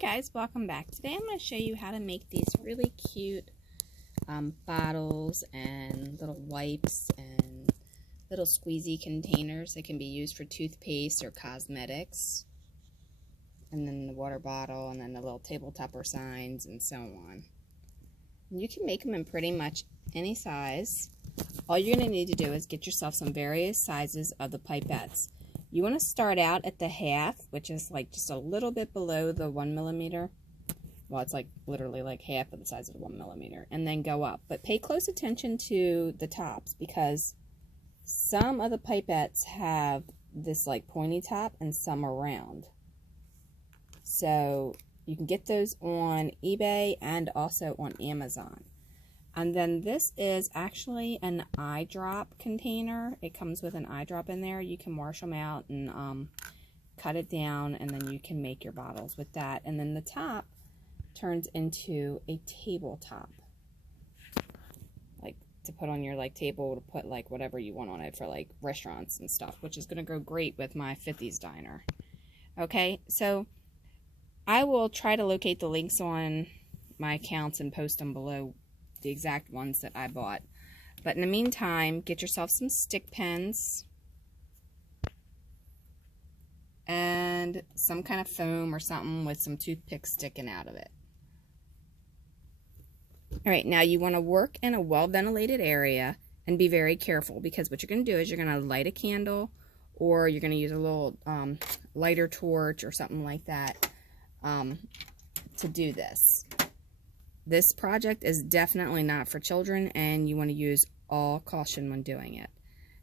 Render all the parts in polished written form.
Guys, welcome back. Today I'm going to show you how to make these really cute bottles and little wipes and little squeezy containers that can be used for toothpaste or cosmetics, and then the water bottle, and then the little table topper signs, and so on. And you can make them in pretty much any size. All you're going to need to do is get yourself some various sizes of the pipettes. You want to start out at the half, which is like just a little bit below the 1 millimeter. Well, it's like literally like half of the size of the 1 millimeter, and then go up. But pay close attention to the tops, because some of the pipettes have this like pointy top and some are round. So you can get those on eBay and also on Amazon. And then this is actually an eye drop container. It comes with an eye drop in there. You can wash them out and cut it down, and then you can make your bottles with that. And then the top turns into a tabletop, like to put on your like table, to put like whatever you want on it for like restaurants and stuff, which is going to go great with my 50s diner. Okay, so I will try to locate the links on my accounts and post them below, the exact ones that I bought. But in the meantime, get yourself some stick pens and some kind of foam or something with some toothpicks sticking out of it. Alright, now you want to work in a well ventilated area and be very careful, because what you're going to do is you're going to light a candle, or you're going to use a little lighter torch or something like that to do this. This project is definitely not for children, and you want to use all caution when doing it.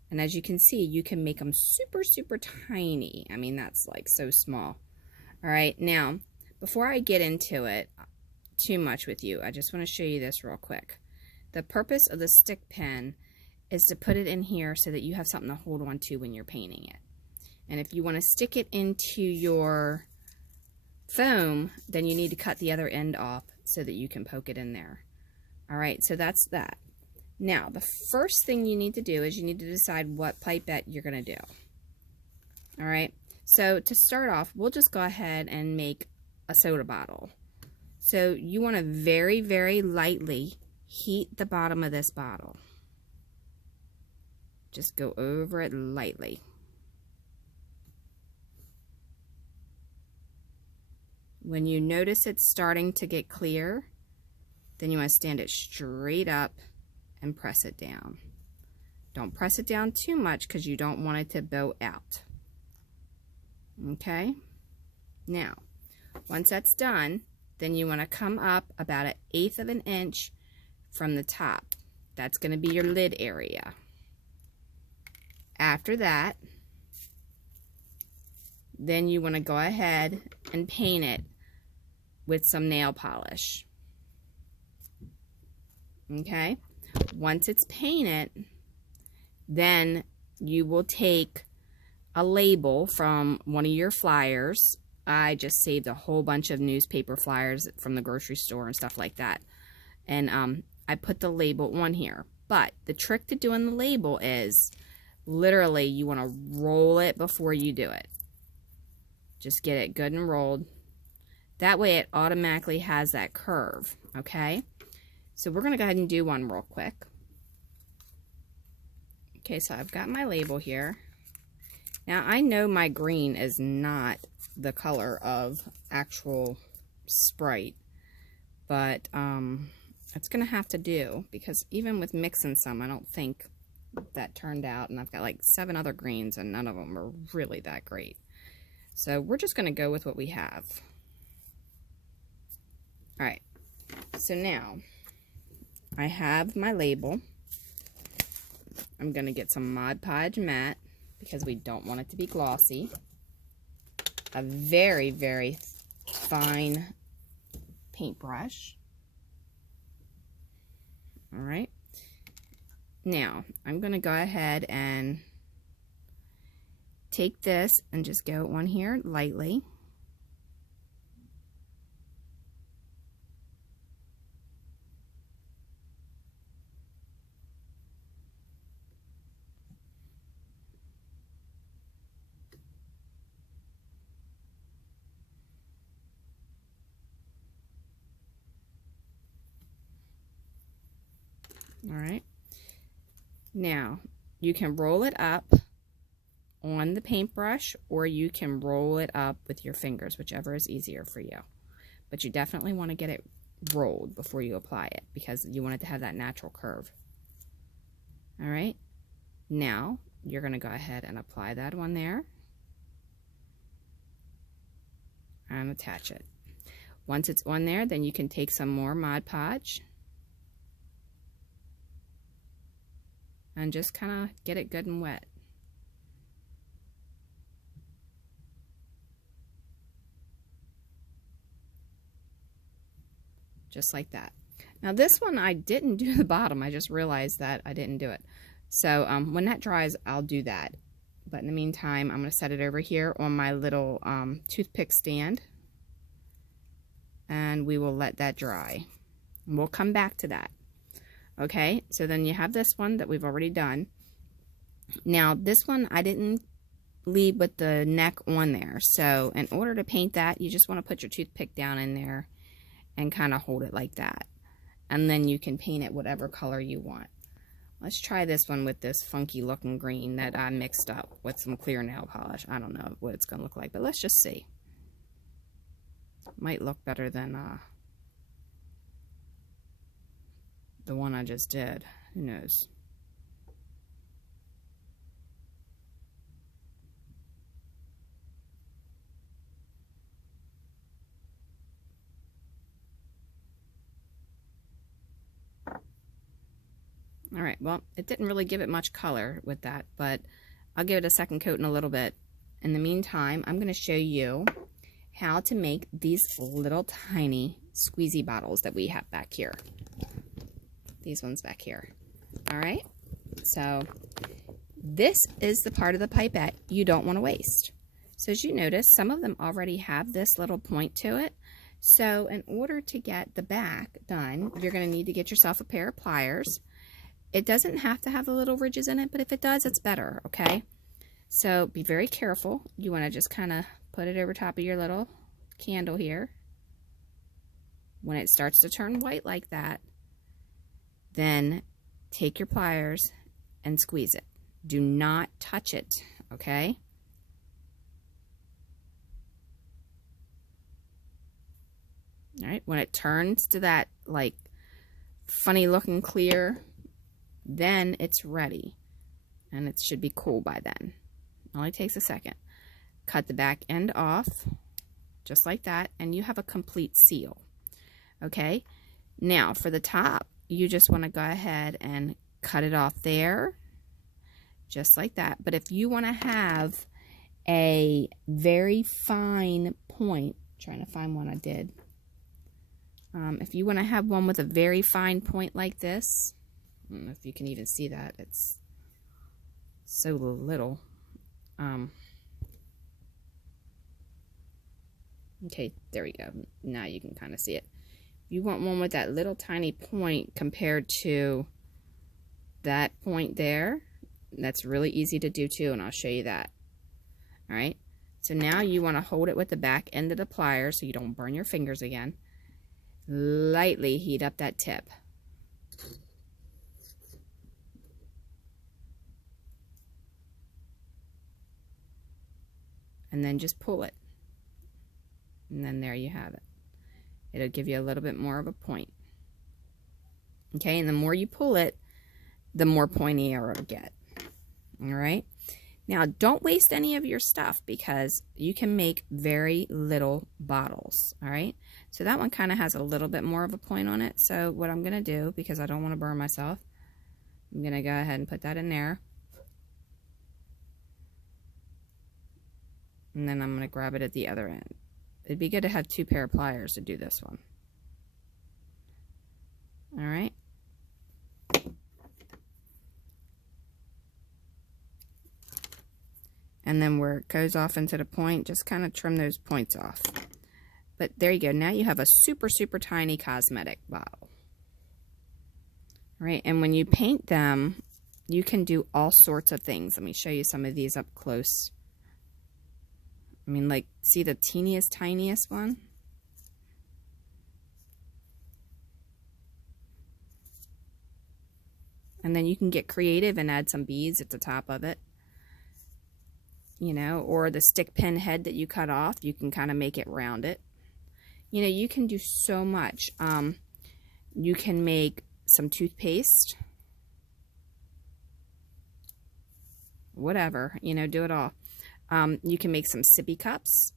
And as you can see, you can make them super, super tiny. I mean, that's like so small. All right, now, before I get into it too much with you, I just want to show you this real quick. The purpose of the stick pen is to put it in here so that you have something to hold on to when you're painting it. And if you want to stick it into your foam, then you need to cut the other end off so that you can poke it in there. Alright, so that's that. Now, the first thing you need to do is you need to decide what pipette you're going to do. Alright, so to start off, we'll just go ahead and make a soda bottle. So you want to very, very lightly heat the bottom of this bottle. Just go over it lightly. When you notice it's starting to get clear, then you want to stand it straight up and press it down. Don't press it down too much, because you don't want it to bow out. Okay? Now, once that's done, then you want to come up about 1/8 of an inch from the top. That's going to be your lid area. After that, then you want to go ahead and paint it with some nail polish. Okay? Once it's painted, then you will take a label from one of your flyers. I just saved a whole bunch of newspaper flyers from the grocery store and stuff like that. And I put the label on here. But the trick to doing the label is literally you want to roll it before you do it. Just get it good and rolled. That way it automatically has that curve, okay? So we're going to go ahead and do one real quick. Okay, so I've got my label here. Now, I know my green is not the color of actual Sprite, but it's going to have to do, because even with mixing some, I don't think that turned out, and I've got like 7 other greens, and none of them are really that great. So we're just going to go with what we have. Alright, so now I have my label. I'm going to get some Mod Podge matte, because we don't want it to be glossy. A very, very fine paintbrush. Alright, now I'm going to go ahead and take this and just go on here lightly. All right. Now, you can roll it up on the paintbrush, or you can roll it up with your fingers, whichever is easier for you. But you definitely want to get it rolled before you apply it, because you want it to have that natural curve. All right. Now, you're going to go ahead and apply that one there and attach it. Once it's on there, then you can take some more Mod Podge and just kind of get it good and wet. Just like that. Now this one I didn't do the bottom. I just realized that I didn't do it. So when that dries, I'll do that. But in the meantime, I'm going to set it over here on my little toothpick stand. And we will let that dry. And we'll come back to that. Okay, so then you have this one that we've already done. Now this one I didn't leave with the neck on there. So in order to paint that, you just want to put your toothpick down in there and kind of hold it like that. And then you can paint it whatever color you want. Let's try this one with this funky looking green that I mixed up with some clear nail polish. I don't know what it's going to look like, but let's just see. Might look better than the one I just did. Who knows? All right, well, it didn't really give it much color with that, but I'll give it a second coat in a little bit. In the meantime, I'm going to show you how to make these little tiny squeezy bottles that we have back here. These ones back here. All right, so this is the part of the pipette you don't want to waste. So as you notice, some of them already have this little point to it. So in order to get the back done, you're going to need to get yourself a pair of pliers. It doesn't have to have the little ridges in it, but if it does, it's better, okay? So be very careful. You want to just kind of put it over top of your little candle here. When it starts to turn white like that, then take your pliers and squeeze it. Do not touch it, okay? All right, when it turns to that like funny looking clear, then it's ready, and it should be cool by then. It only takes a second. Cut the back end off, just like that, and you have a complete seal. Okay, now for the top, you just want to go ahead and cut it off there, just like that. But if you want to have a very fine point, trying to find one I did. If you want to have one with a very fine point like this, I don't know if you can even see that. It's so little. Okay, there we go. Now you can kind of see it. You want one with that little tiny point compared to that point there. That's really easy to do too, and I'll show you that. All right. So now you want to hold it with the back end of the plier so you don't burn your fingers again. Lightly heat up that tip. And then just pull it. And then there you have it. It'll give you a little bit more of a point. Okay, and the more you pull it, the more pointier it'll get. All right. Now, don't waste any of your stuff because you can make very little bottles. All right. So that one kind of has a little bit more of a point on it. So what I'm going to do, because I don't want to burn myself, I'm going to go ahead and put that in there. And then I'm going to grab it at the other end. It'd be good to have two pair of pliers to do this one. All right. And then where it goes off into the point, just kind of trim those points off. But there you go. Now you have a super, super tiny cosmetic bottle. All right. And when you paint them, you can do all sorts of things. Let me show you some of these up close. I mean, like, see the teeniest, tiniest one? And then you can get creative and add some beads at the top of it. You know, or the stick pin head that you cut off, you can kind of make it rounded. You know, you can do so much. You can make some toothpaste. Whatever, you know, do it all. You can make some sippy cups.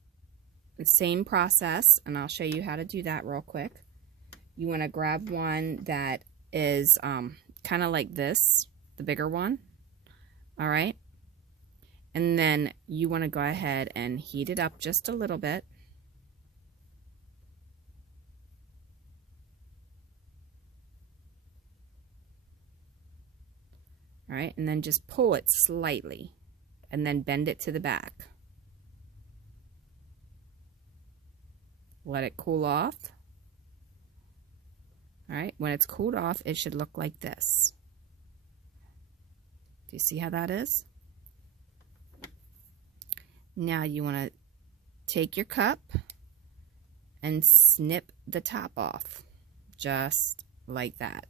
The same process, and I'll show you how to do that real quick. You want to grab one that is kind of like this, the bigger one. All right. And then you want to go ahead and heat it up just a little bit. All right, and then just pull it slightly and then bend it to the back. Let it cool off. All right, when it's cooled off, it should look like this. Do you see how that is? Now you want to take your cup and snip the top off, just like that.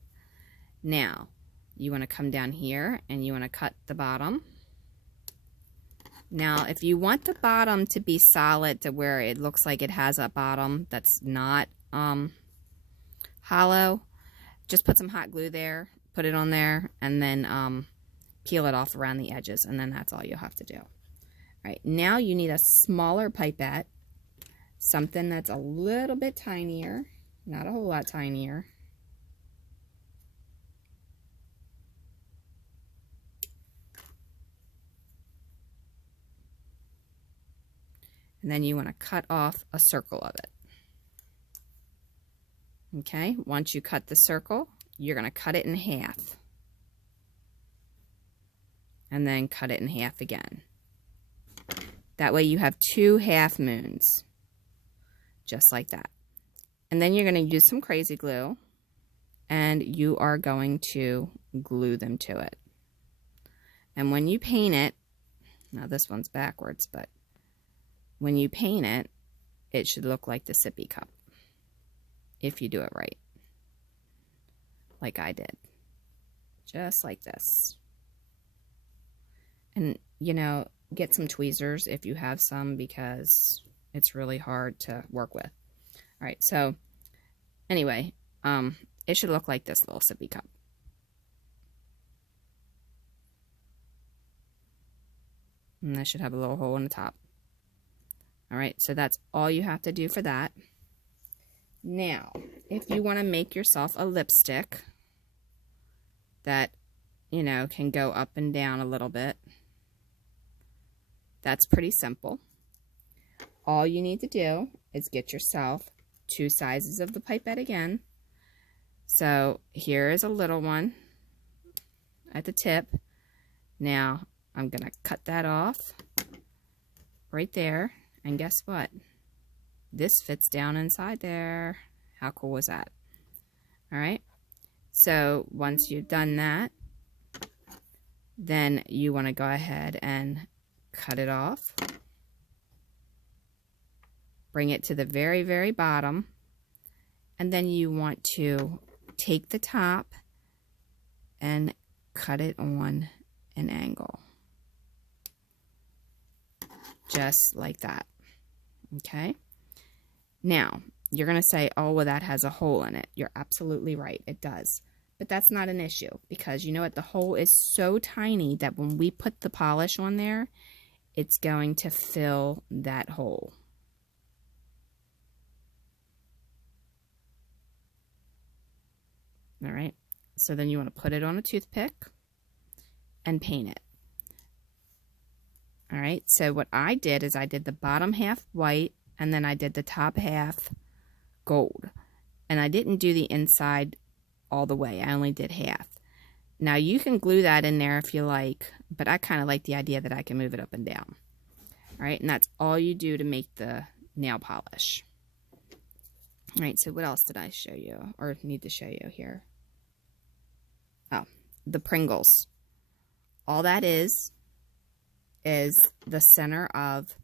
Now, you want to come down here and you want to cut the bottom. Now, if you want the bottom to be solid to where it looks like it has a bottom that's not hollow, just put some hot glue there, put it on there, and then peel it off around the edges, and then that's all you'll have to do. All right, now you need a smaller pipette, something that's a little bit tinier, not a whole lot tinier. And then you want to cut off a circle of it. Okay, once you cut the circle, you're going to cut it in half. And then cut it in half again. That way you have 2 half moons. Just like that. And then you're going to use some crazy glue. And you are going to glue them to it. And when you paint it, now this one's backwards, but when you paint it, it should look like the sippy cup. If you do it right. Like I did. Just like this. And, you know, get some tweezers if you have some, because it's really hard to work with. All right, so anyway, it should look like this little sippy cup. And that should have a little hole in the top. All right, so that's all you have to do for that. Now, if you want to make yourself a lipstick that, you know, can go up and down a little bit, that's pretty simple. All you need to do is get yourself 2 sizes of the pipette again. So here is a little one at the tip. Now I'm going to cut that off right there. And guess what? This fits down inside there. How cool was that? All right. So once you've done that, then you want to go ahead and cut it off. Bring it to the very, very bottom. And then you want to take the top and cut it on an angle. Just like that. Okay. Now, you're going to say, oh, well, that has a hole in it. You're absolutely right. It does. But that's not an issue, because you know what? The hole is so tiny that when we put the polish on there, it's going to fill that hole. All right. So then you want to put it on a toothpick and paint it. All right. So what I did is I did the bottom half white, and then I did the top half gold. And I didn't do the inside all the way. I only did half. Now you can glue that in there if you like, but I kind of like the idea that I can move it up and down. All right, and that's all you do to make the nail polish. All right, so what else did I show you, or need to show you here? Oh, the Pringles. All that is the center of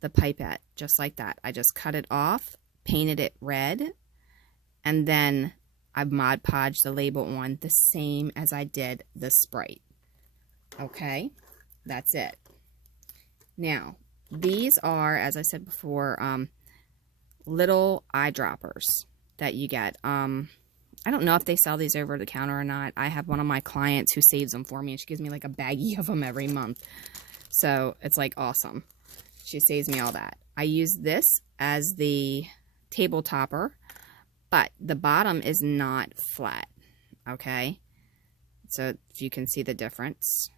the pipette, just like that. I just cut it off, painted it red, and then I've Mod Podged the label on the same as I did the Sprite. Okay, that's it. Now, these are, as I said before, little eyedroppers that you get. I don't know if they sell these over the counter or not. I have one of my clients who saves them for me, and she gives me like a baggie of them every month. So it's like awesome. She saves me all that. I use this as the table topper, but the bottom is not flat, okay? So if you can see the difference,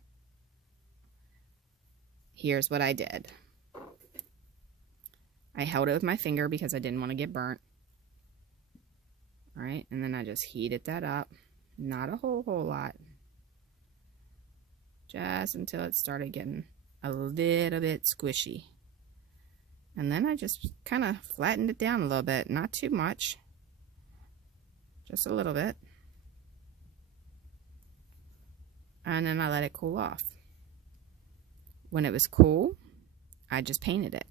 here's what I did. I held it with my finger because I didn't want to get burnt. All right, and then I just heated that up. Not a whole lot. Just until it started getting a little bit squishy. And then I just kind of flattened it down a little bit. Not too much. Just a little bit. And then I let it cool off. When it was cool, I just painted it.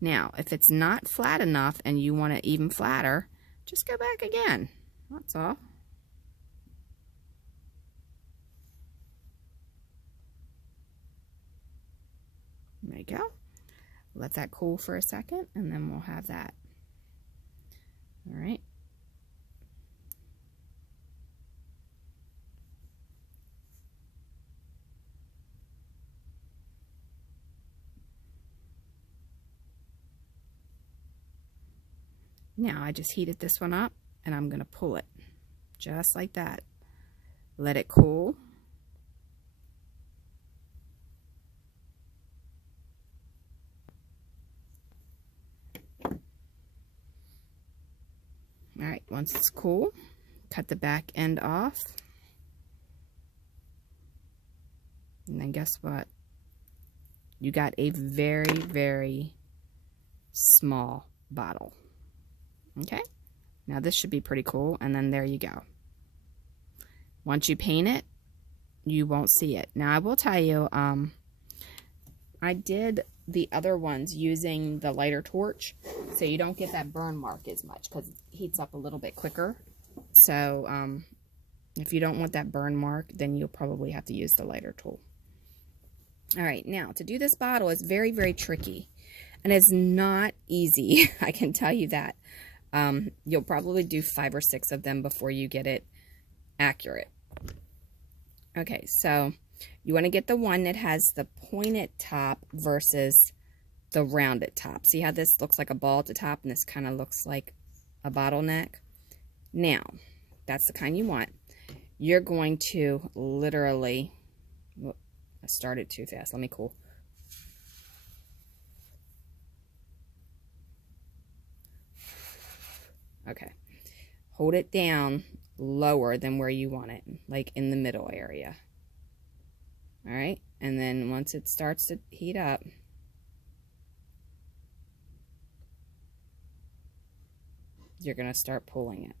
Now, if it's not flat enough and you want it even flatter, just go back again. That's all. There you go. Let that cool for a second, and then we'll have that. All right. Now I just heated this one up, and I'm going to pull it just like that. Let it cool. All right, once it's cool, cut the back end off. And then guess what? You got a very, very small bottle. Okay, now this should be pretty cool, and then there you go. Once you paint it, you won't see it. Now I will tell you, I did the other ones using the lighter torch, so you don't get that burn mark as much because it heats up a little bit quicker. So if you don't want that burn mark, then you'll probably have to use the lighter tool. All right, now to do this bottle is very, very tricky, and it's not easy. I can tell you that. You'll probably do 5 or 6 of them before you get it accurate. Okay, so you want to get the one that has the pointed top versus the rounded top. See how this looks like a ball at the top and this kind of looks like a bottleneck? Now, that's the kind you want. You're going to literally, whoop, I started too fast. Let me cool. Okay, hold it down lower than where you want it, like in the middle area. All right, and then once it starts to heat up, you're going to start pulling it.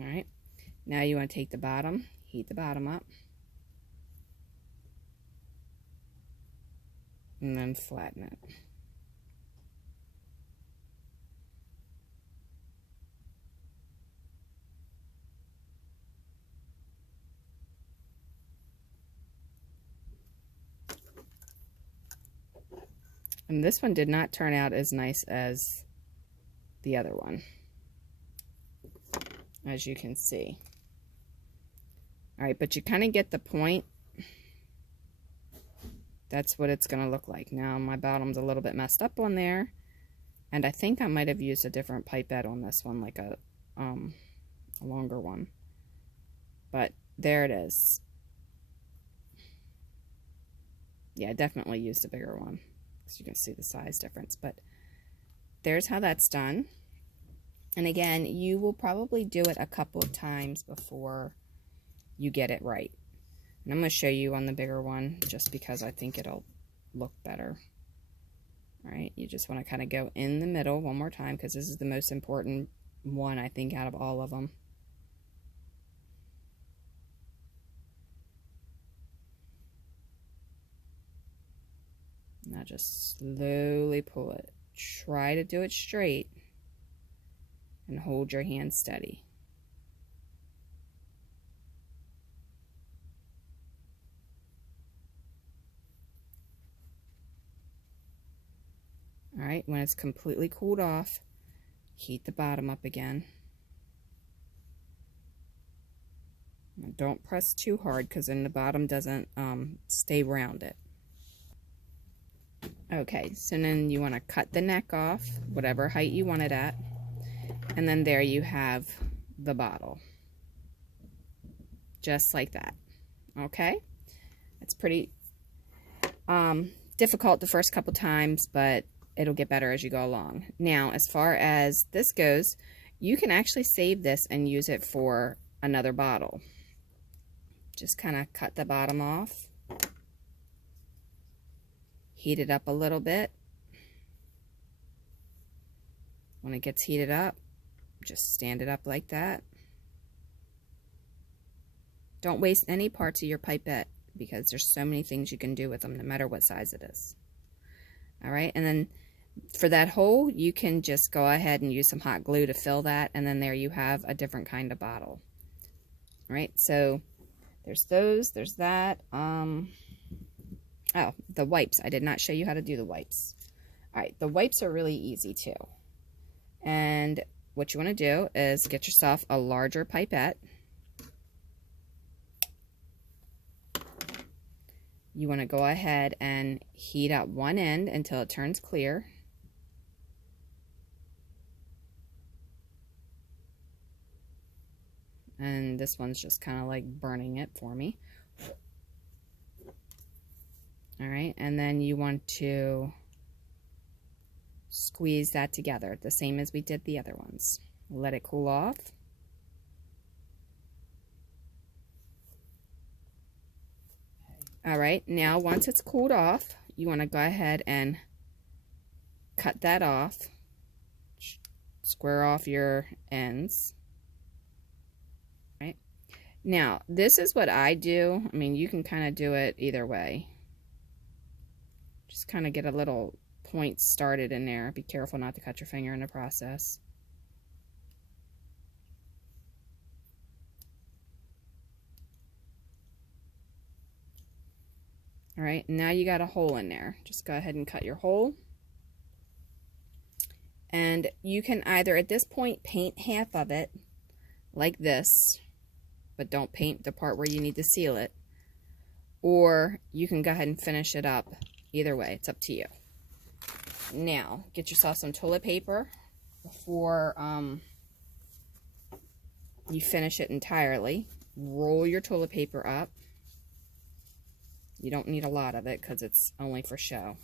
All right, now you want to take the bottom, heat the bottom up, and then flatten it. And this one did not turn out as nice as the other one, as you can see. All right, but you kind of get the point. That's what it's going to look like. Now my bottom's a little bit messed up on there, and I think I might have used a different pipette on this one, like a longer one. But there it is. Yeah, I definitely used a bigger one, because you can see the size difference. But there's how that's done. And again, you will probably do it a couple of times before you get it right. And I'm going to show you on the bigger one just because I think it'll look better. All right, you just want to kind of go in the middle one more time because this is the most important one, I think, out of all of them. Now just slowly pull it. Try to do it straight and hold your hand steady. All right, when it's completely cooled off, heat the bottom up again. Now don't press too hard because then the bottom doesn't stay rounded. Okay, so then you want to cut the neck off, whatever height you want it at, and then there you have the bottle. Just like that. Okay? It's pretty difficult the first couple times, but it'll get better as you go along. Now, as far as this goes, you can actually save this and use it for another bottle. Just kind of cut the bottom off. Heat it up a little bit. When it gets heated up, just stand it up like that. Don't waste any parts of your pipette because there's so many things you can do with them no matter what size it is. All right, and then for that hole, you can just go ahead and use some hot glue to fill that, and then there you have a different kind of bottle. All right, so there's those, there's that. Oh, the wipes. I did not show you how to do the wipes. All right, the wipes are really easy too. And what you want to do is get yourself a larger pipette. You want to go ahead and heat up one end until it turns clear. And this one's just kind of like burning it for me. All right, and then you want to squeeze that together, the same as we did the other ones. Let it cool off. All right, now once it's cooled off, you want to go ahead and cut that off. Square off your ends. All right. Now, this is what I do. I mean, you can kind of do it either way. Just kind of get a little point started in there. Be careful not to cut your finger in the process. All right, now you got a hole in there. Just go ahead and cut your hole. And you can either at this point paint half of it like this, but don't paint the part where you need to seal it. Or you can go ahead and finish it up. Either way, it's up to you. Now, get yourself some toilet paper before you finish it entirely. Roll your toilet paper up. You don't need a lot of it because it's only for show.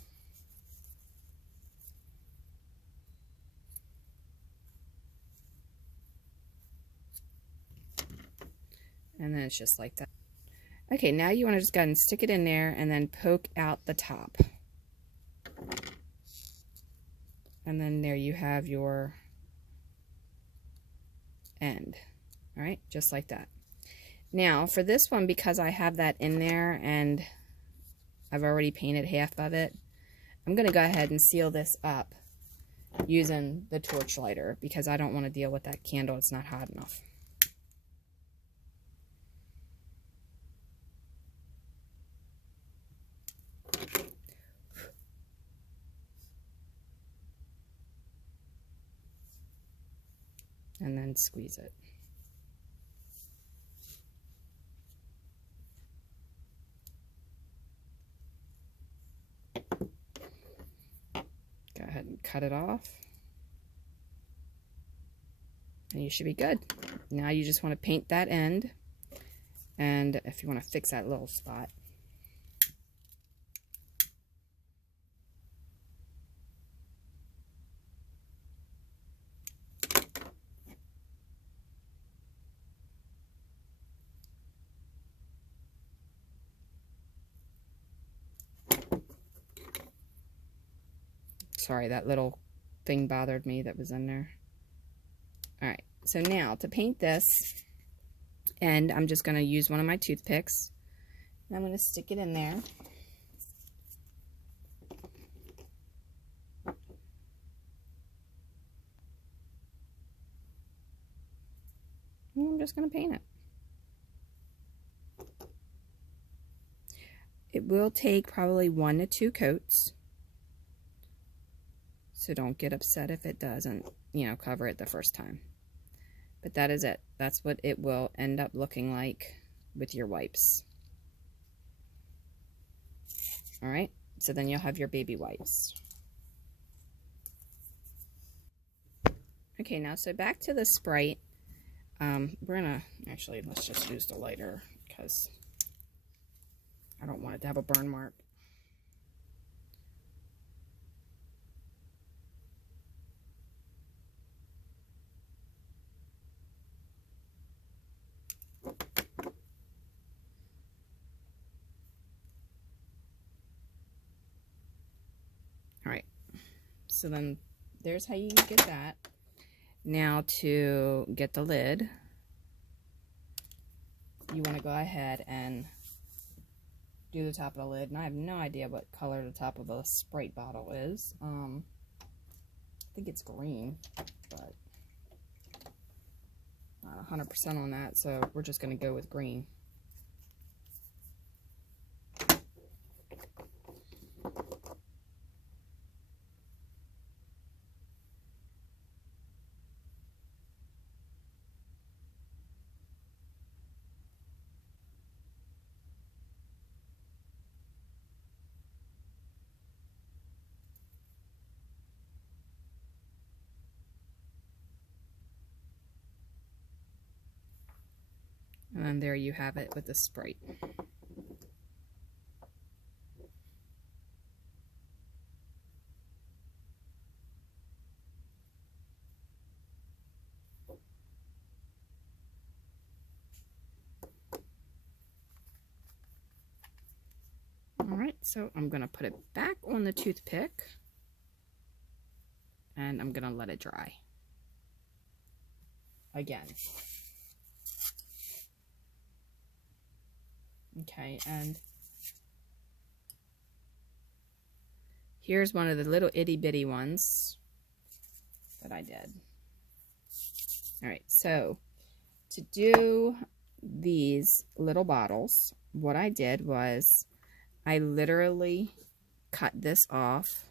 And then it's just like that. Okay, now you want to just go ahead and stick it in there and then poke out the top. And then there you have your end. All right, just like that. Now, for this one, because I have that in there and I've already painted half of it, I'm going to go ahead and seal this up using the torch lighter because I don't want to deal with that candle. It's not hot enough. And then squeeze it. Go ahead and cut it off. And you should be good. Now you just want to paint that end. And if you want to fix that little spot. sorry, that little thing bothered me that was in there. Alright, so now to paint this, and I'm just going to use one of my toothpicks, and I'm going to stick it in there. And I'm just going to paint it. It will take probably 1 to 2 coats. So don't get upset if it doesn't, you know, cover it the first time. But that is it. That's what it will end up looking like with your wipes. Alright, so then you'll have your baby wipes. Okay, now so back to the Sprite. We're gonna, actually, let's just use the lighter because I don't want it to have a burn mark. Alright, so then there's how you get that. Now to get the lid, you want to go ahead and do the top of the lid. And I have no idea what color the top of a Sprite bottle is. I think it's green, but not 100% on that, so we're just going to go with green. And then there you have it with the Sprite. Alright, so I'm going to put it back on the toothpick. And I'm going to let it dry. Again. Okay, and here's one of the little itty bitty ones that I did. Alright, so to do these little bottles, what I did was I literally cut this off.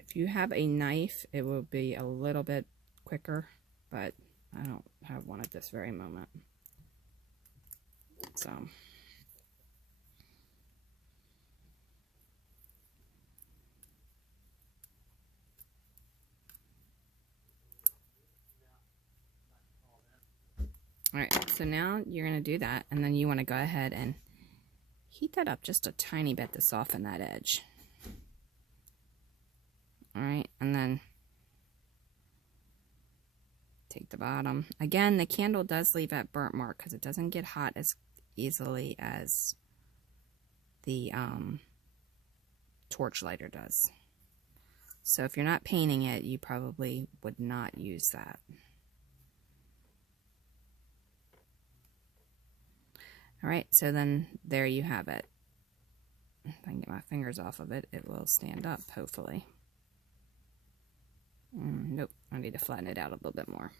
If you have a knife, it will be a little bit quicker, but I don't have one at this very moment. So, alright, so now you're going to do that, and then you want to go ahead and heat that up just a tiny bit to soften that edge. Alright, and then take the bottom. Again, the candle does leave that burnt mark because it doesn't get hot as easily as the torch lighter does. So if you're not painting it, you probably would not use that. Alright, so then there you have it. If I can get my fingers off of it, it will stand up, hopefully. Nope, I need to flatten it out a little bit more.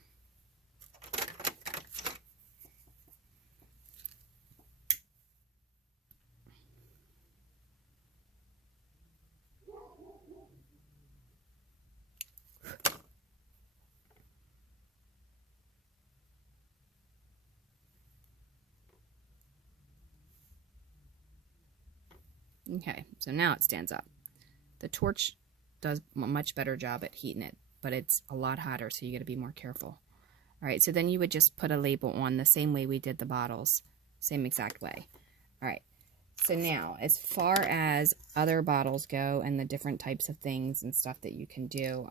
Okay, so now it stands up. The torch does a much better job at heating it, but it's a lot hotter, so you got to be more careful. All right, so then you would just put a label on the same way we did the bottles, same exact way. All right, so now as far as other bottles go and the different types of things and stuff that you can do,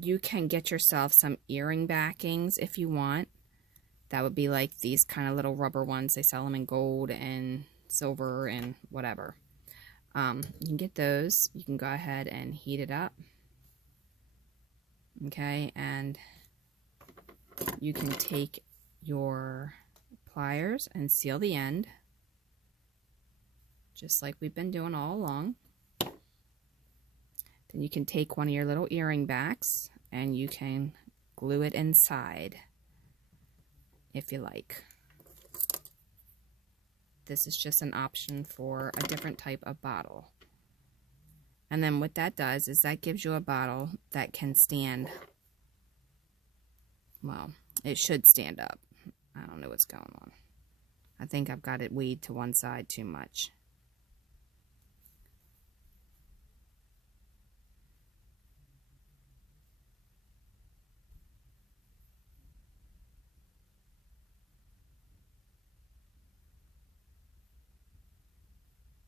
you can get yourself some earring backings if you want. That would be like these kind of little rubber ones. They sell them in gold and silver and whatever. You can get those. You can go ahead and heat it up. Okay, and you can take your pliers and seal the end, just like we've been doing all along. Then you can take one of your little earring backs and you can glue it inside if you like. This is just an option for a different type of bottle. And then what that does is that gives you a bottle that can stand, well, it should stand up. I don't know what's going on. I think I've got it weighed to one side too much.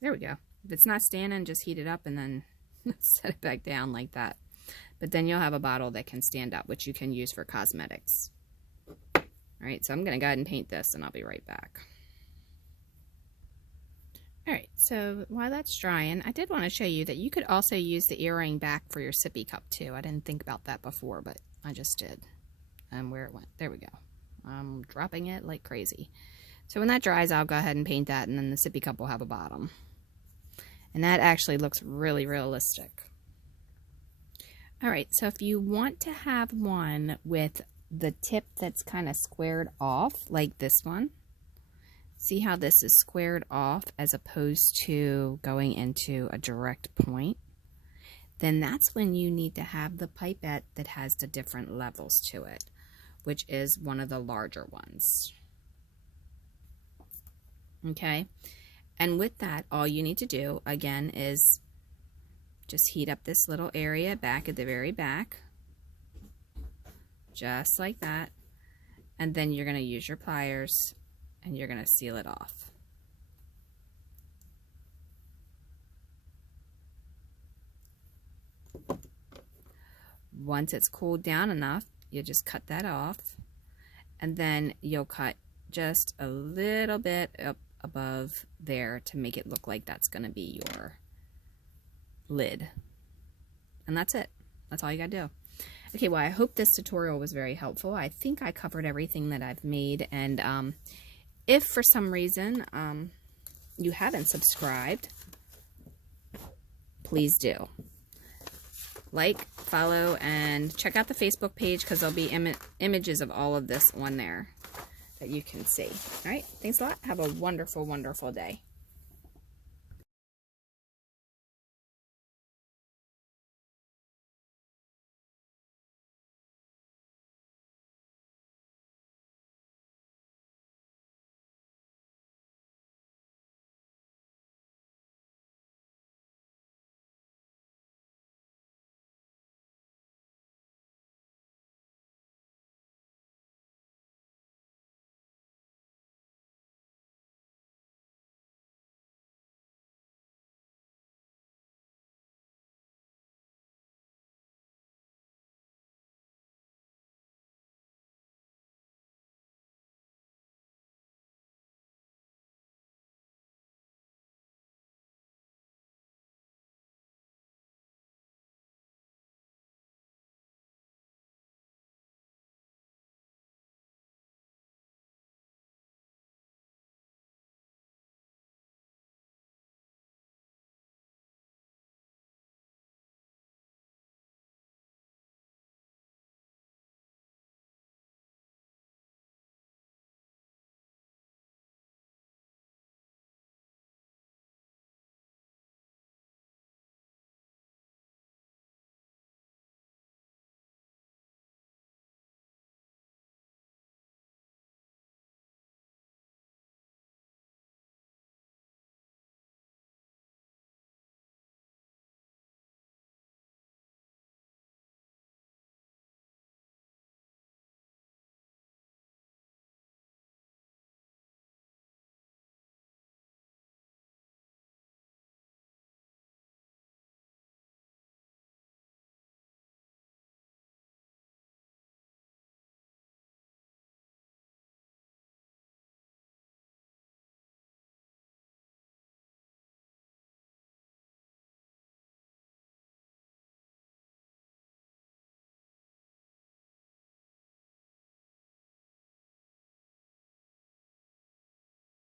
There we go. If it's not standing, just heat it up and then set it back down like that. But then you'll have a bottle that can stand up, which you can use for cosmetics. Alright, so I'm going to go ahead and paint this and I'll be right back. Alright, so while that's drying, I did want to show you that you could also use the earring back for your sippy cup too. I didn't think about that before, but I just did. And where it went. There we go. I'm dropping it like crazy. So when that dries, I'll go ahead and paint that, and then the sippy cup will have a bottom. And that actually looks really realistic. Alright, so if you want to have one with the tip that's kind of squared off, like this one, see how this is squared off as opposed to going into a direct point, then that's when you need to have the pipette that has the different levels to it, which is one of the larger ones. Okay, and with that, all you need to do, again, is just heat up this little area back at the very back, just like that, and then you're going to use your pliers and you're going to seal it off. Once it's cooled down enough, you just cut that off, and then you'll cut just a little bit up above there to make it look like that's going to be your lid. And that's it. That's all you got to do. Okay, well, I hope this tutorial was very helpful. I think I covered everything that I've made, and if for some reason you haven't subscribed, please do. Like, follow, and check out the Facebook page because there'll be images of all of this on there that you can see. All right, thanks a lot. Have a wonderful, wonderful day.